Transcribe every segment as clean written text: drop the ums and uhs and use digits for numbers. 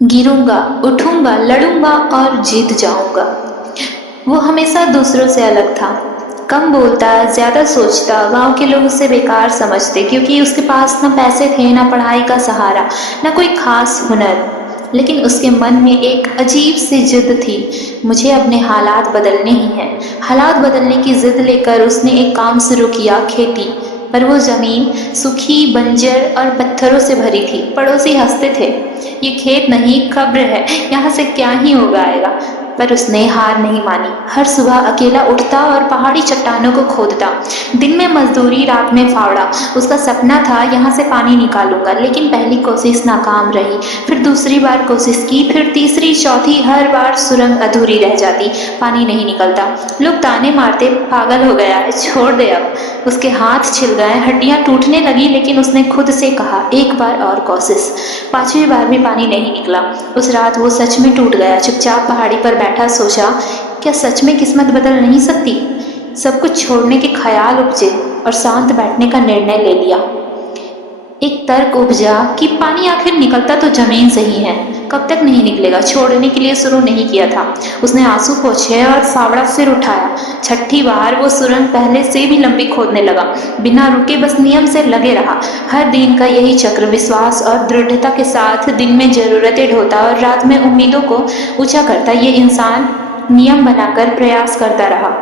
गिरूंगा, उठूंगा, लड़ूंगा और जीत जाऊंगा। वो हमेशा दूसरों से अलग था। कम बोलता, ज्यादा सोचता, गांव के लोग उसे बेकार समझते क्योंकि उसके पास ना पैसे थे, ना पढ़ाई का सहारा, ना कोई खास हुनर। लेकिन उसके मन में एक अजीब सी जिद थी, मुझे अपने हालात बदलने ही हैं। हालात बदलने की जिद लेकर उसने एक काम शुरू किया, खेती। पर वो जमीन सूखी, बंजर और पत्थरों से भरी थी। पड़ोसी हंसते थे, ये खेत नहीं कब्र है, यहाँ से क्या ही उगाएगा। पर उसने हार नहीं मानी। हर सुबह अकेला उठता और पहाड़ी चट्टानों को खोदता। दिन में मजदूरी, रात में फावड़ा। उसका सपना था यहाँ से पानी निकालूंगा, लेकिन पहली कोशिश नाकाम रही। फिर दूसरी बार कोशिश की, फिर तीसरी, चौथी, हर बार सुरंग अधूरी रह जाती, पानी नहीं निकलता। लोग ताने मारते, पागल हो गया है, छोड़ दे अब। उसके हाथ छिल गए, हड्डियां टूटने लगी, लेकिन उसने खुद से कहा, एक बार और कोशिश। पांचवी बार भी पानी नहीं निकला। उस रात वो सच में टूट गया। चुपचाप पहाड़ी पर बैठा सोचा, क्या सच में किस्मत बदल नहीं सकती? सब कुछ छोड़ने के ख्याल उपजे और शांत बैठने का निर्णय ले लिया। एक तर्क उपजा कि पानी आखिर निकलता तो जमीन से ही है, कब तक नहीं निकलेगा। छोड़ने के लिए शुरू नहीं किया था। उसने आंसू पोंछे और फावड़ा फिर उठाया। छठी बार वो सुरंग पहले से भी लंबी खोदने लगा, बिना रुके, बस नियम से लगे रहा। हर दिन का यही चक्र, विश्वास और दृढ़ता के साथ। दिन में जरूरतें ढोता और रात में उम्मीदों को ऊंचा करता। ये इंसान नियम बनाकर प्रयास करता रहा।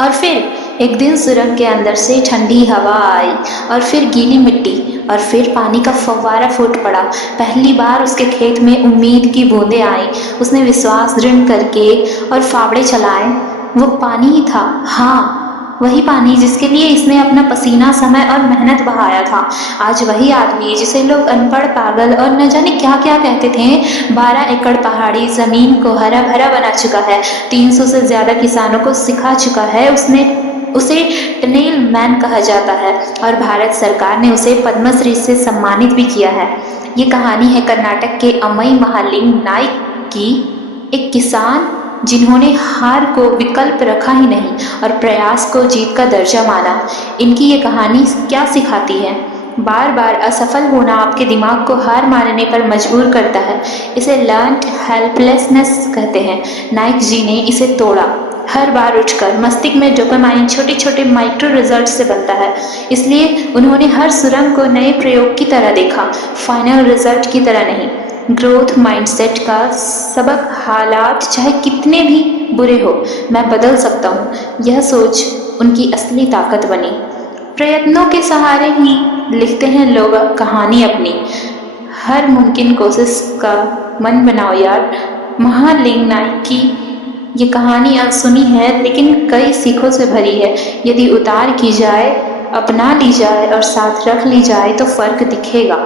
और फिर एक दिन सुरंग के अंदर से ठंडी हवा आई, और फिर गीली मिट्टी, और फिर पानी का फव्वारा फूट पड़ा। पहली बार उसके खेत में उम्मीद की बूंदें आई। उसने विश्वास दृढ़ करके और फावड़े चलाए। वो पानी ही था, हाँ, वही पानी जिसके लिए इसने अपना पसीना, समय और मेहनत बहाया था। आज वही आदमी जिसे लोग अनपढ़, पागल और न जाने क्या क्या कहते थे, 12 एकड़ पहाड़ी जमीन को हरा भरा बना चुका है। 300 से ज्यादा किसानों को सिखा चुका है। उसे टनेल मैन कहा जाता है और भारत सरकार ने उसे पद्मश्री से सम्मानित भी किया है। ये कहानी है कर्नाटक के अमई महालिंग नाइक की, एक किसान जिन्होंने हार को विकल्प रखा ही नहीं और प्रयास को जीत का दर्जा माना। इनकी ये कहानी क्या सिखाती है? बार बार असफल होना आपके दिमाग को हार मानने पर मजबूर करता है। इसे लर्न्ड हेल्पलेसनेस कहते हैं। नाइक जी ने इसे तोड़ा। हर बार उठकर मस्तिष्क में डोपामाइन छोटे छोटे माइक्रो रिजल्ट से बनता है। इसलिए उन्होंने हर सुरंग को नए प्रयोग की तरह देखा, फाइनल रिजल्ट की तरह नहीं। ग्रोथ माइंडसेट का सबक, हालात चाहे कितने भी बुरे हो, मैं बदल सकता हूँ, यह सोच उनकी असली ताकत बनी। प्रयत्नों के सहारे ही लिखते हैं लोग कहानी अपनी। हर मुमकिन कोशिश का मन बनाओ यार। महालिंग नाइक की ये कहानी अनसुनी है, लेकिन कई सीखों से भरी है। यदि उतार की जाए, अपना ली जाए और साथ रख ली जाए तो फर्क दिखेगा।